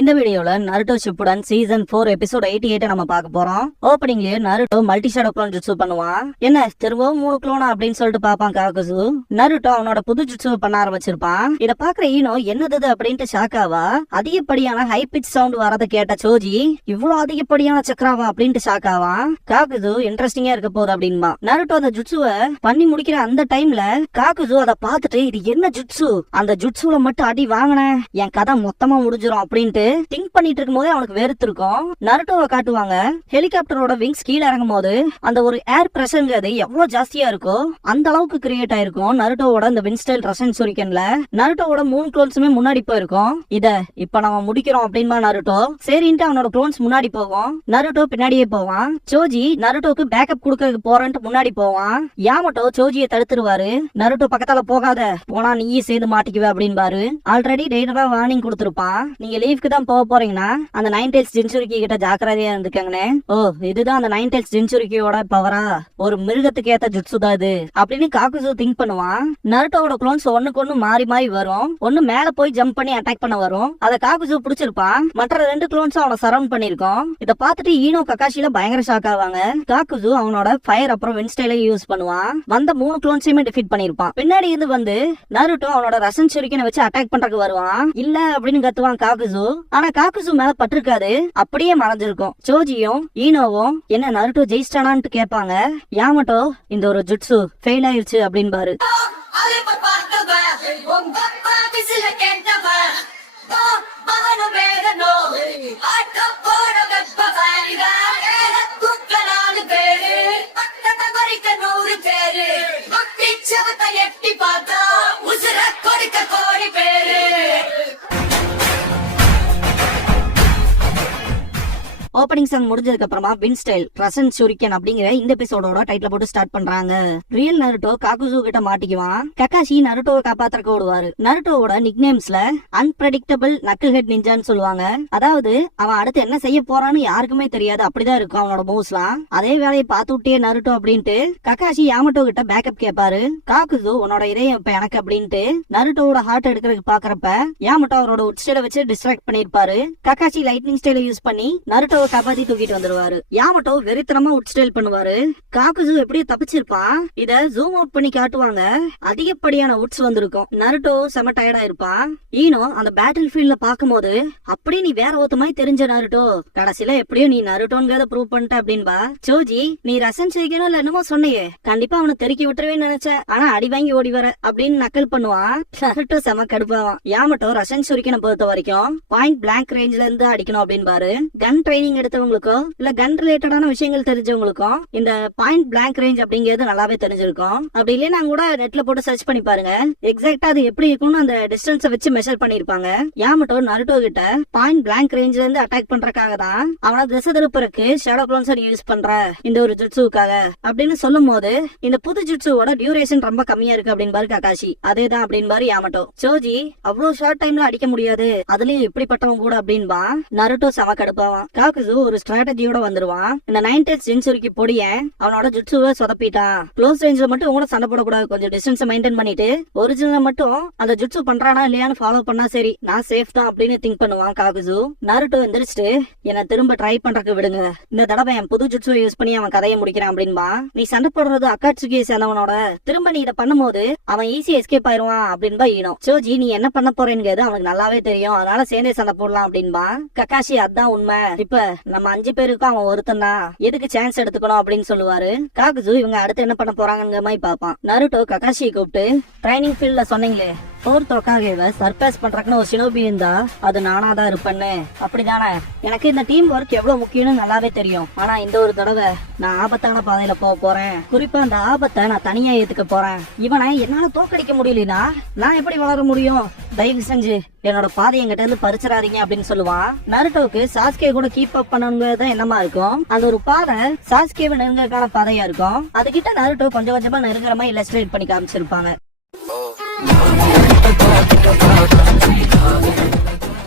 இந்த வீடியோல Naruto Shippuden season 4 episode 88 நம்ம பார்க்க போறோம். ஓப்பனிங்லயே Naruto multi shadow clone jutsu பண்ணுவான். என்ன திரும்பவும் 3 க்ளோனா அப்படின்னு சொல்லிட்டு பாப்பான் காகுசு. நருட்டோ அவனோட புது ஜுட்சு பண்ண ஆரம்பிச்சிருப்பான். இத பாக்குற ஈனோ என்னது அப்படின்ட்டு ஷாக்காவா. அதிகப்படியான ஹை பிச் சவுண்ட் வரத கேட்ட சோஜி இவ்வளவு அதிகப்படியான சக்கராவா அப்படின்ட்டு ஷாக்காவா. காகுசு இன்ட்ரெஸ்டிங்கா இருக்க போகுது அப்படின்பா. நருட்டோ அந்த ஜுட்சுவை பண்ணி முடிக்கிற அந்த டைம்ல காகுசு அதை பார்த்துட்டு இது என்ன ஜுட்சு, அந்த ஜுட்சுல மட்டும் அடி வாங்கினேன் என் கதை மொத்தமா முடிஞ்சிரும் அப்படின்ட்டு திங்க் பண்ணிட்டு இருக்கும் போதே அவனுக்கு வெறுத்து இருக்கும். நருட்டோவை காட்டுவாங்க. ஹெலிகாப்டரோட விங்ஸ் கீழே இறங்கும் போது அந்த ஒரு ஏர் பிரஷர்ங்கிறது எவ்வளவு ஜாஸ்தியா இருக்கோ அந்த அளவுக்கு கிரியேட் ஆயிருக்கும். நருட்டோவோட இந்த வின் ஸ்டைல் ரசன் சுரிக்கன்ல நருட்டோவோட 3 க்ளோன்ஸுமே முன்னாடி போயிருக்கும். இத இப்ப நம்ம முடிக்கிறோம் அப்படின்பா நருட்டோ. சரின்ட்டு அவனோட க்ளோன்ஸ் முன்னாடி போவோம், நருட்டோ பின்னாடியே போவான். சோஜி நருட்டோக்கு பேக்கப் கொடுக்கறதுக்கு போறேன்ட்டு முன்னாடி போவான். யாமட்டோ சோஜியை தடுத்துருவாரு. நருட்டோ பக்கத்தால போகாத, போனா நீயே சேர்ந்து மாட்டிக்குவ அப்படின்பாரு. Already டேட்டரா warning கொடுத்திருப்பான். நீங்க லீவ்க்கு தான் போக போறீங்கன்னா அந்த 9 டெயில்ஸ் ஜின்சுரிக்கி கிட்ட ஜாக்கிரதையா இருந்துக்கங்கனே. ஓ இதுதான் அந்த 9 டெயில்ஸ் ஜின்சுரிக்கியோட பவரா, ஒரு மிருகத்துக்கு ஏத்த ஜுட்சு தான் இது அப்படின்னு காகுசு திங்க் பண்ணுவான். நருட்டோவோட க்ளோன்ஸ் ஒண்ணுக்கு ஒண்ணு மாறி மாறி வரும். ஒண்ணு மேல போய் ஜம்ப் பண்ணி அட்டாக் பண்ண வரும். அத காகுசு பிடிச்சிருப்பான். மற்ற 2 க்ளோன்ஸும் அவனை சரவுண்ட் பண்ணிருக்கோம். இத பார்த்துட்டு ஈனோ ககாஷில பயங்கர ஷாக் ஆவாங்க. காகுசு அவனோட ஃபயர் அப்புறம் வின் ஸ்டைலை யூஸ் பண்ணுவான். வந்த 3 க்ளோன்ஸையுமே டிஃபீட் பண்ணிருப்பான். பின்னாடி இருந்து வந்து நருட்டோ அவனோட ரசன் சுரிக்கனை வச்சு அட்டாக் பண்றதுக்கு வருவான். இல்ல அப்படின்னு கத்துவான் காகுசு. ஆனா காகுசு மேல பட்டிருக்காது, அப்படியே மறைஞ்சிருக்கும். சோஜியும் ஈனோவும் என்ன நருட்டோ ஜெயிச்சிட்டானான்னு கேட்பாங்க. யாமட்டோ இந்த ஒரு ஜுட்சு ஃபெயில் ஆயிருச்சு அப்படின்பாரு. ஓப்பனிங் சாங் முடிஞ்சதுக்கு அப்புறமா வின் ஸ்டைல் ரசன் சுரிக்கன் அப்படிங்கிற இந்த எபிசோடோட டைட்டில் போட்டு ஸ்டார்ட் பண்றாங்க. ரியல் நருட்டோ காகுசு கிட்ட மாட்டிக்குவான். ககாஷி நருட்டோவை காப்பாத்துறக்க ஓடுவாரு. நருட்டோவோட நிக் நேம்ஸ்ல அன்பிரடிக்டபிள் நக்கிள் ஹெட் நிஞ்சான்னு சொல்லுவாங்க. அதாவது அவன் அடுத்து என்ன செய்ய போறான்னு யாருக்குமே தெரியாது, அப்படிதான் இருக்கும் அவனோட மூவ்ஸ்லாம். அதே வேலையை பார்த்து விட்டே நருட்டோ அப்படின்ட்டு ககாஷி யாமட்டோ கிட்ட பேக்கப் கேட்பாரு. காகுசு உன்னோட இதயம் இப்ப எனக்கு அப்படின்ட்டு நருட்டோவோட ஹார்ட் எடுக்கிறதுக்கு பாக்குறப்ப யாமட்டோ அவரோட உட் ஸ்டைல வச்சு டிஸ்ட்ராக்ட் பண்ணிருப்பாரு. ககாஷி லைட்னிங் ஸ்டைல யூஸ் பண்ணி நருட்டோ காப்பாத்தி தூக்கிட்டு வந்துருவாரு. யாமட்டோ வெறித்தனமா உட் ஸ்டைல் பண்ணுவாரு. காகுசு எப்படியும் தப்பிச்சிருப்பான். இத ஜூம் அவுட் பண்ணி காட்டுவாங்க. அதிகப்படியான உட்ஸ் வந்திருக்கும். நருட்டோ செம டயர்டா இருப்பான். ஈனோ அந்த பேட்டில் ஃபீல்ட்ல பாக்கும்போது அப்படியே நீ வேற ஒருத்தமாய் தெரிஞ்ச நருட்டோ, கடைசியில எப்படியோ நீ நருட்டோங்கிறத ப்ரூவ் பண்ணிட்ட அப்படின்பா. சோஜி நீ ரசன் செய்யணும் இல்ல என்னமோ சொன்னையே, கண்டிப்பா அவனை தெருக்கி விட்டுருவேன்னு நினைச்சேன், ஆனா அடி வாங்கி ஓடி வர அப்படின்னு நக்கல் பண்ணுவான். நருட்டோ செம கடுப்பாவான். யாமட்டோ ரசன் சுரிக்கனை பொறுத்த வரைக்கும் பாயிண்ட் பிளாங்க் ரேஞ்ச்ல இருந்து அடிக்கணும் அப்படின்பாரு. கன் ட்ரைனிங் எடுத்தவங்களுக்கும் இல்ல கன் ரிலேட்டடான விஷயங்கள் தெரிஞ்சவங்களுக்கும் இந்த பாயிண்ட் பிளாங்க் ரேஞ்ச் அப்படிங்கிறது நல்லாவே தெரிஞ்சிருக்கும். அப்படி இல்லையா நான் கூட நெட்ல போட்டு சர்ச் பண்ணி பாருங்க, எக்ஸாக்டா அது எப்படி இருக்கும்னு அந்த டிஸ்டன்ஸை வச்சு மெஷர் பண்ணிருப்பாங்க. யாமட்டோ நருட்டோ கிட்ட பாயிண்ட் பிளாங்க் ரேஞ்ச்ல இருந்து அட்டாக் பண்றதுக்காக தான் அவனை திசை திருப்பறக்கு ஷேடோ க்ளோன்ஸர் யூஸ் பண்ற இந்த ஒரு ஜுட்சுக்காக அப்படின்னு சொல்லும் போது இந்த புது ஜுட்சுவோட டியூரேஷன் ரொம்ப கம்மியா இருக்கு அப்படின்பாரு ககாஷி. அதேதான் அப்படின்பாரு யாமட்டோ. சோஜி அவ்வளவு ஷார்ட் டைம்ல அடிக்க முடியாது, அதுலயும் இப்படிப்பட்டவங்க கூட அப்படின்பா. நருட்டோ செம கடுப்பாவான். காகுசு ஒரு ஸ்ட்ராட்டஜியோட வந்துருவான். இந்த 9 டெயில்ஸ் ஜின்சுரிக்கி பொடிய அவனோட ஜுட்சுவை சொதப்பிட்டான். க்ளோஸ் ரேஞ்ச்ல மட்டும் கூட சண்டை போடக்கூடாது, கொஞ்சம் டிஸ்டன்ஸ் மெயின்டைன் பண்ணிட்டு ஒரிஜினல் மட்டும் அந்த ஜுட்சு பண்றானா இல்லையான்னு ஃபாலோ பண்ணா சரி, நான் சேஃப் தான் அப்படின்னு திங்க் பண்ணுவான் காகுசு. நருட்டோ எந்திரிச்சிட்டு என்ன திரும்ப ட்ரை பண்றதுக்கு விடுங்க, இந்த தடவை என் புது ஜுட்சுவை யூஸ் பண்ணி அவன் கதையை முடிக்கிறான் அப்படின்பா. நீ சண்டை போடுறது அக்காட்சுகியை சேர்ந்தவனோட, திரும்ப நீ இதை பண்ணும் போது அவன் ஈஸியா எஸ்கேப் ஆயிருவான் அப்படின்பா ஈனோ. சோஜி நீ என்ன பண்ண போறேன்னு அவனுக்கு நல்லாவே தெரியும், அதனால சேர்ந்தே சண்டை போடலாம் அப்படின்பா. ககாஷி அதான் உண்மை, இப்ப நம்ம 5 பேருக்கும் அவன் ஒருத்தன் தான், எதுக்கு சான்ஸ் எடுத்துக்கணும் அப்படின்னு சொல்லுவாரு. காகுசு இவங்க அடுத்து என்ன பண்ண போறாங்கிற மாதிரி பாப்பான். நருட்டோ ககாஷியை கூப்பிட்டு ட்ரைனிங் ஃபீல்ட்ல சொன்னீங்களே 4th ஒக்காகேவை சர்பாஸ் பண்றதுக்குன்னு ஒரு ஷினோபி இருந்தா அது நானா தான் இருப்பேன்னு, அப்படிதானே? எனக்கு இந்த டீம் ஒர்க் எவ்வளவு முக்கியம்னு நல்லாவே தெரியும், ஆனா இந்த ஒரு தடவை நான் ஆபத்தான பாதையில போக போறேன். குறிப்பா அந்த ஆபத்தை நான் தனியா ஏத்துக்க போறேன். இவனை என்னால தோக்கடிக்க முடியலனா நான் எப்படி வளர முடியும்? தயவு செஞ்சு என்னோட பாதை என்கிட்ட இருந்து பறிச்சிடாதீங்க அப்படின்னு சொல்லுவான். நருட்டோக்கு சாஸ்கே கூட கீப் அப் பண்ணணுங்கிறது என்னமா இருக்கும். அந்த ஒரு பாதை சாஸ்கேவை நெருங்கறதுக்கான பாதையா இருக்கும். அதுகிட்ட நருட்டோ கொஞ்சம் கொஞ்சமா நெருங்குற மாதிரி இல்லஸ்ட்ரேட் பண்ணி காமிச்சிருப்பாங்க.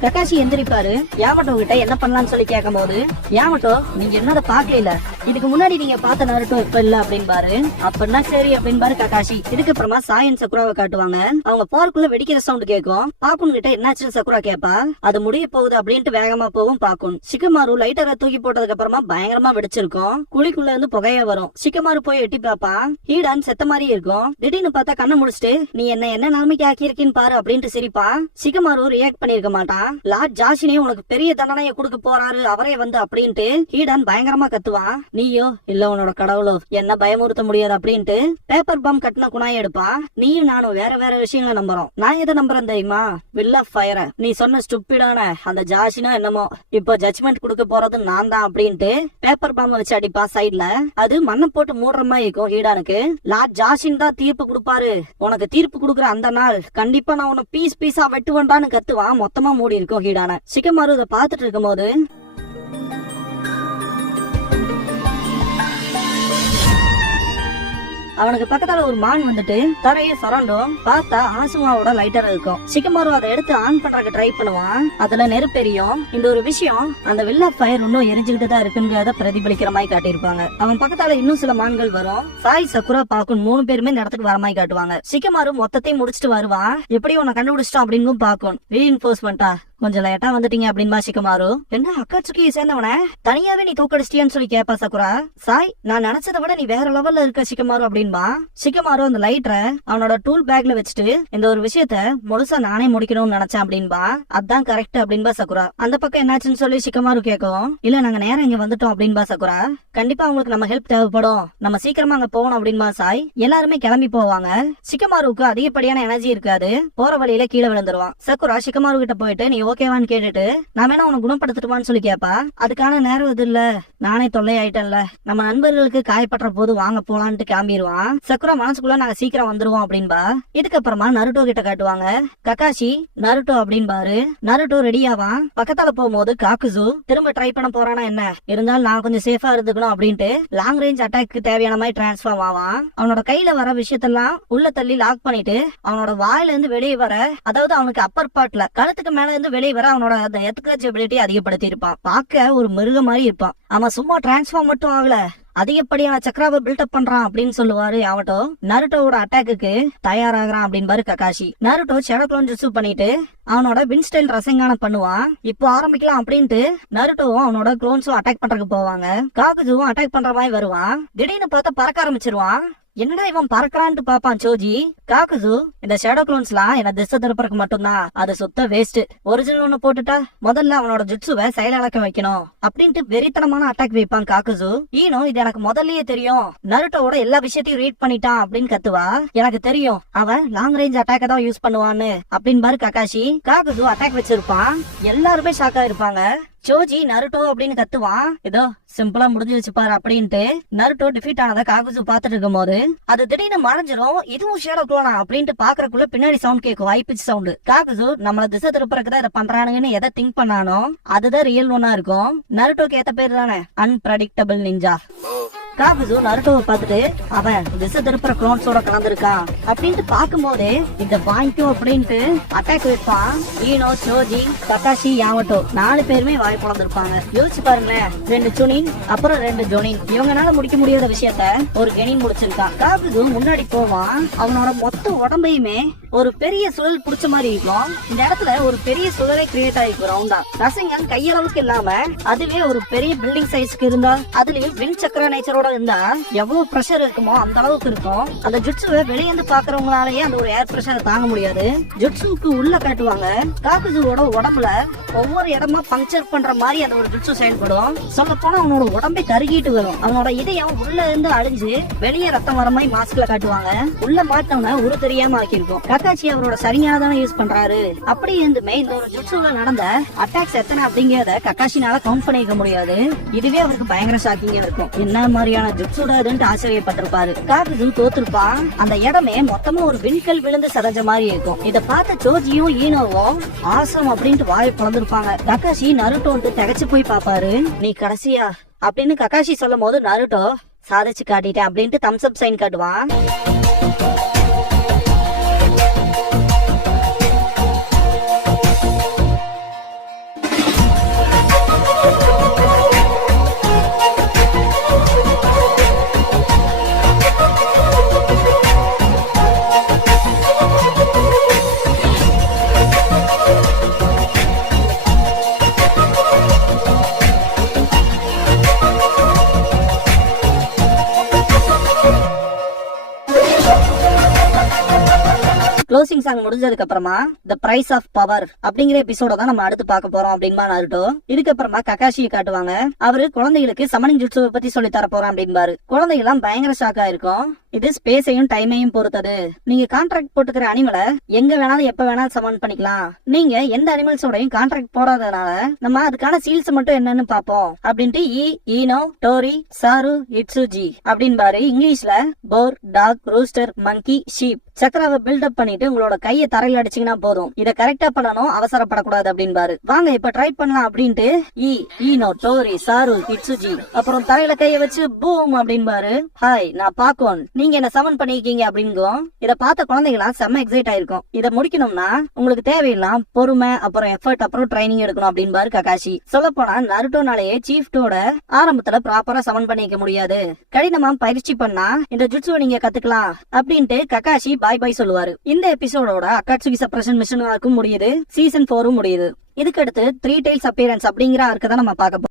கக்காஷி எந்திரிப்பாரு. யாமட்டோ கிட்ட என்ன பண்ணலாம்னு சொல்லி கேட்கும் போது, யாமட்டோ நீங்க என்னத பாக்கல, இதுக்கு முன்னாடி நீங்க பார்த்த நருட்டோ இப்ப இல்ல அப்படின்பாரு. அப்படின்னா சரி அப்படின்பாரு கக்காஷி. இதுக்கப்புறமா சாயன் சக்குராவை காட்டுவாங்க. அவங்க போருக்குள்ள வெடிக்கிற சவுண்ட் கேட்கும். பாக்குன் கிட்ட என்னாச்சுன்னு சக்குரா கேப்பா. அது முடிய போகுது அப்படின்ட்டு வேகமா போகும் பாக்குன். சிக்கமாரு லைட்டரை தூக்கி போட்டதுக்கு அப்புறமா பயங்கரமா வெடிச்சிருக்கும். குழிக்குள்ள இருந்து புகையா வரும். சிக்கமாரு போய் எட்டி பாப்பா. ஹீடான் செத்த மாதிரி இருக்கும். திடீர்னு பார்த்தா கண்ணை முடிச்சுட்டு நீ என்ன நிலைமைக்கு ஆக்கியிருக்கின்னு பாரு அப்படின்ட்டு சிரிப்பா. சிக்கமாரு ரியாக்ட் பண்ணிருக்க மாட்டான். லார்ட் ஜாஷினே உனக்கு பெரிய தண்டனையை கொடுக்க போறாரு அவரே வந்து அப்படின்ட்டு ஹீடான் பயங்கரமா கத்துவான். நீயோ இல்ல உன்னோட கடவுளோ என்ன பயமுறுத்த முடியாது அப்படின்ட்டு பேப்பர் பாம் கட்டின குணாய் எடுப்பா. நீயும் நானும் வேற வேற விஷயங்களை நம்புறோம். நான் எதை நம்புறேன் தெரியுமா? Will of fire. நீ சொன்ன ஸ்டூப்பிடான அந்த ஜாஷினோ என்னமோ இப்போ ஜட்ஜ்மெண்ட் கொடுக்க போறது நான் தான் அப்படின்ட்டு பேப்பர் பாம் வச்சு அடிப்பா சைட்ல. அது மண்ணை போட்டு மூடுற மாதிரி இருக்கும் ஹீடானுக்கு. லார்ட் ஜாஷின் தான் தீர்ப்பு கொடுப்பாரு. உனக்கு தீர்ப்பு கொடுக்குற அந்த நாள் கண்டிப்பா நான் உன்னை பீஸ் பீஸா வெட்டுவேன்டான்னு கத்துவான். மொத்தமா மூடி இருக்கும் ஹீடான. சிக்கமாரு இதை பாத்துட்டு இருக்கும் போது அவனுக்கு பக்கத்தால ஒரு மான் வந்துட்டு தரைய சரண்டும். பார்த்தா ஆசுமாவோட லைட்டர் இருக்கும். சிக்கமாரு அதை எடுத்து ஆன் பண்றதுக்கு ட்ரை பண்ணுவான். அதுல நெருப்பெரியும். இந்த ஒரு விஷயம் அந்த வில் ஆஃப் ஃபயர் இன்னும் எரிஞ்சுக்கிட்டு தான் இருக்குங்கிறத பிரதிபலிக்கிற மாதிரி காட்டியிருப்பாங்க. அவன் பக்கத்தால இன்னும் சில மான்கள் வரும். சாய் சக்குரா பாக்குன் 3 பேருமே இந்த இடத்துக்கு வர மாதிரி காட்டுவாங்க. சிக்கமாரு மொத்தத்தையும் முடிச்சுட்டு வருவான். எப்படி உன்னை கண்டுபிடிச்சிட்டோம் அப்படின்னு பாக்கும். ரீஇன்ஃபோர்ஸ்மெண்டா கொஞ்சம் லேட்டா வந்துட்டீங்க அப்படின்னு சிக்கமாரு. என்ன அக்காட்சுக்கியை சேர்ந்தவன தனியாவே நீ தோக்கடிச்சிட்டியான்னு சொல்லி கேப்பா சக்குரா. சாய் நான் நினைச்சதை விட நீ வேற லெவல்ல இருக்க சிக்கமாரு அப்படின்பா. சிக்கமாரு அந்த லைட்டரை அவனோட டூல் பேக்ல வச்சுட்டு இந்த ஒரு விஷயத்த முழுசா நானே முடிக்கணும்னு நினைச்சேன் அப்படின்பா. அதான் கரெக்ட் அப்படின்பா சக்குரா. அந்த பக்கம் என்னாச்சுன்னு சொல்லி சிக்கமாரு கேட்கும். இல்ல நாங்க நேரம் இங்க வந்துட்டோம் அப்படின்பா சக்குரா. கண்டிப்பா உங்களுக்கு நம்ம ஹெல்ப் தேவைப்படும், நம்ம சீக்கிரமா அங்க போகணும் அப்படின்பா சாய். எல்லாருமே கிளம்பி போவாங்க. சிக்கமாருக்கு அதிகப்படியான எனர்ஜி இருக்காது. போற வழியில கீழே விழுந்துருவான். சக்குரா சிக்கமாரு கிட்ட போயிட்டு நீ ஓகேவான்னு கேட்டுட்டு நான் வேணா உனக்கு குணப்படுத்திட்டுவான்னு சொல்லி கேப்பா. அதுக்கான நேரம் இது இல்ல, நானே தொல்லை ஆயிட்டேன்ல, நம்ம நண்பர்களுக்கு காயப்பட்ட போது வாங்க போலான்ட்டு கிளம்பிடுவான். சக்குரா மனசுக்குள்ள நாங்க சீக்கிரம் வந்துருவோம் அப்படின்பா. இதுக்கப்புறமா நருட்டோ கிட்ட காட்டுவாங்க. கக்காஷி நருட்டோ அப்படின்பாரு. நருட்டோ ரெடியாவான். பக்கத்தால போகும்போது காக்குசு திரும்ப ட்ரை பண்ண போறானா என்ன, இருந்தாலும் நான் கொஞ்சம் சேஃபா இருந்துக்கணும் அப்படின்ட்டு லாங் ரேஞ்ச் அட்டாக்கு தேவையான மாதிரி டிரான்ஸ்ஃபார்ம் ஆவான். அவனோட கையில வர விஷயத்தெல்லாம் உள்ள தள்ளி லாக் பண்ணிட்டு அவனோட வாயில இருந்து வெளியே வர, அதாவது அவனுக்கு அப்பர் பார்ட்ல கழுத்துக்கு மேல இருந்து வெளியே வர அவனோட அந்த எத்கிரச் எபிலிட்டி அதிகப்படுத்தி இருப்பான். பார்க்க ஒரு மிருக மாதிரி இருப்பான். அவன் சும்மா டிரான்ஸ்ஃபார்ம் மட்டும் ஆகல, அதிகப்படியான சக்கராவை பில்டப் பண்றான் அப்படின்னு சொல்லுவாரு யாவட்டோ. நருட்டோவோட அட்டாக்கு தயாராகிறான் அப்படின்பாரு Kakashi. Naruto shadow clone jutsu பண்ணிட்டு அவனோட வின் ஸ்டைல் ரசங்கான பண்ணுவான். இப்போ ஆரம்பிக்கலாம் அப்படின்ட்டு நருட்டோவும் அவனோட க்ளோன்ஸும் அட்டாக் பண்றதுக்கு போவாங்க. காகுஜுவும் அட்டாக் பண்ற மாதிரி வருவான். திடீர்னு பார்த்தா பறக்க ஆரம்பிச்சிருவான். என்னடா இவன் பறக்கறான்ட்டு பாப்பான் சோஜி. காக்குசு இந்த ஷேடோ க்ளோன்ஸ்லாம் என்ன திசை திருப்பறக்கு மட்டும்தான், அது சுத்த வேஸ்ட். ஒரிஜினல் ஒண்ணு போட்டுட்டா முதல்ல அவனோட ஜுட்சுவை செயலக்க வைக்கணும் அப்படின்ட்டு வெறித்தனமான அட்டாக் வைப்பான் காக்குசு. ஈனோ இது எனக்கு முதல்லயே தெரியும், நருட்டோட எல்லா விஷயத்தையும் ரீட் பண்ணிட்டான் அப்படின்னு கத்துவா. எனக்கு தெரியும் அவன் லாங் ரேஞ்ச் அட்டாக்க தான் யூஸ் பண்ணுவான்னு அப்படின்னு பாரு கக்காஷி. காக்குசு அட்டாக் வச்சிருப்பான். எல்லாருமே ஷாக்கா இருப்பாங்க. சோஜி நருட்டோ அப்படின்னு கத்துவான். ஏதோ சிம்பிளா முடிஞ்சு வச்சுப்பாரு அப்படின்ட்டு நருட்டோ டிஃபீட் ஆனதை காகுசு பாத்துட்டு இருக்கும் போது அது திடீர்னு மறைஞ்சிரும். இதுவும் ஷேடோ க்ளோனா அப்படின்ட்டு பாக்குறக்குள்ள பின்னாடி சவுண்ட் கேட்கும், ஹை பிட்ச் சவுண்ட். காகுசு நம்மள திசை திருப்பறக்குதான் இதை பண்றானுங்கன்னு எதை திங்க் பண்ணானோ அதுதான் ரியல் ஒன்னா இருக்கும். நருட்டோக்கு ஏத்த பேர் தானே அன்பிரடிக்டபிள் நிஞ்சா. காகுசு நருட்டோவை பார்த்துட்டு அவன் திசை திருப்புற க்ளோன்ஸோட கலந்துருக்கான் அப்படின்ட்டு பாக்கும்போதே இந்த வாங்கிக்கோ அப்படின்ட்டு அட்டாக் வைப்பான். ஈனோ சோஜி கக்காஷி யாவட்டோ 4 பேருமே வாய் பிளந்திருப்பாங்க. யோசிச்சு பாருங்களேன், 2 சுனின் அப்புறம் 2 ஜொனின், இவங்கனால முடிக்க முடியாத விஷயத்த ஒரு கெனின் முடிச்சிருக்கான். காகுசு முன்னாடி போவான். அவனோட மொத்த உடம்பையுமே ஒரு பெரிய சுழல் புடிச்ச மாதிரி இருக்கும். இந்த இடத்துல ஒரு பெரிய சுழலை கிரியேட் ஆகிக்கும் ரவுண்டா. ரசங்கன் கையளவுக்கு இல்லாம அதுவே ஒரு பெரிய பில்டிங் சைஸ்க்கு இருந்தா, அதுலயும் வின் சக்கர நேச்சரோட இருந்தா எவ்வளவு பிரஷர் இருக்குமோ அந்த அளவுக்கு இருக்கும். அந்த ஜுட்சுவை வெளியேந்து பாக்குறவங்களாலேயே அந்த ஒரு ஏர் பிரஷரை தாங்க முடியாது. ஜுட்சுக்கு உள்ள காட்டுவாங்க. காகுசுவோட உடம்புல ஒவ்வொரு இடமா பங்க்சர் பண்ற மாதிரி அந்த ஒரு ஜுட்சு செயல்படும். சொல்ல போனா அவனோட உடம்பை கருகிட்டு வரும். அவனோட இதயம் உள்ள இருந்து அழிஞ்சு வெளியே ரத்தம் வர மாதிரி மாஸ்க்ல காட்டுவாங்க. உள்ள மாட்டவன ஒரு தெரியாம ஆக்கிருக்கும். கக்காச்சி அவரோட சரியானதான யூஸ் பண்றாரு. அப்படி இருந்துமே இந்த ஒரு ஜுட்சுல நடந்த அட்டாக்ஸ் எத்தனை அப்படிங்கறத கக்காஷினால கவுண்ட் பண்ணிக்க முடியாது. இதுவே அவருக்கு பயங்கர ஷாக்கிங்கா இருக்கும். என்ன மாதிரியான ஜுட்சுடாதுன்னு ஆச்சரியப்பட்டிருப்பாரு. காகுசு தோத்துருப்பான். அந்த இடமே மொத்தமா ஒரு விண்கல் விழுந்து சதஞ்ச மாதிரி இருக்கும். இத பார்த்த சோஜியும் ஈனோவும் ஆசம் அப்படின்ட்டு வாய் பிளந்திருப்பாங்க. கக்காஷி நருட்டோன்ட்டு திகச்சு போய் பாப்பாரு. நீ கடைசியா அப்படின்னு கக்காஷி சொல்லும் போது நருட்டோ சாதிச்சு காட்டிட்டேன் அப்படின்ட்டு தம்ஸ் அப் சைன் காட்டுவான். க்ளோசிங் சாங் முடிஞ்சதுக்கு அப்புறமா த பிரைஸ் ஆஃப் பவர் அப்படிங்கிற எபிசோட தான் நம்ம அடுத்து பார்க்க போறோம் அப்படின்பா நருட்டோ. இதுக்கப்புறமா ககாஷியை காட்டுவாங்க. அவரு குழந்தைகளுக்கு சமனிங் ஜுட்சுவை பத்தி சொல்லி தர போறோம் அப்படின்பாரு. குழந்தைகள் பயங்கர ஷாக்கா இருக்கும். இது ஸ்பேஸையும் டைமையும் பொறுத்தது. நீங்க கான்ட்ராக்ட் போட்டுக்கிற அனிமலை எங்க வேணாலும் எப்ப வேணாலும் சமன் பண்ணிக்கலாம். நீங்க எந்த அனிமல்ஸோடையும் கான்ட்ராக்ட் போடாதனால நம்ம அதுக்கான சீல்ஸ் மட்டும் என்னன்னு பாப்போம் அப்படின்ட்டு ஈனோ, டோரி, சாரு, இட்சுஜி அப்படின்பாரு. இங்கிலீஷ்ல போர், டாக், ரூஸ்டர், மங்கி, ஷீப். சக்கராவை பில்டப் பண்ணிட்டு உங்களோட கையை தரையில அடிச்சீங்கன்னா போதும். இத கரெக்டா பண்ணணும், அவசரப்படக்கூடாது அப்படின்பாரு. வாங்க இப்ப ட்ரை பண்ணலாம் அப்படின்ட்டு ஈனோ, டோரி, சாரு, இட்சுஜி அப்புறம் தரையில கைய வச்சு பூம் அப்படின்பாரு. ஹாய், நான் பாக்கோன், நீங்க என்ன சமன் பண்ணிருக்கீங்க அப்படிங்கும். இத பார்த்த குழந்தைகளா செம்ம எக்ஸைட் ஆயிருக்கும். இத முடிக்கணும்னா உங்களுக்கு தேவையில்லாம் பொறுமை, அப்புறம் எஃபர்ட், அப்புறம் ட்ரைனிங் எடுக்கணும் அப்படின்பாரு ககாஷி. சொல்ல போனா நருட்டோனாலேயே சீஃப் டோட ஆரம்பத்துல ப்ராப்பரா சமன் பண்ணிக்க முடியாது. கடினமா பயிற்சி பண்ணா இந்த ஜுட்சுவை நீங்க கத்துக்கலாம் அப்படின்ட்டு ககாஷி பாய் பாய் சொல்லுவாரு. இந்த எபிசோடோட அக்காட்சுகி சப்ரஷன் மிஷன் ஆர்க்கும் முடியுது. சீசன் 4 முடியுது. இதுக்கடுத்து 3 Tails appearance அப்படிங்கிற ஆர்க்கு தான் நம்ம பார்க்க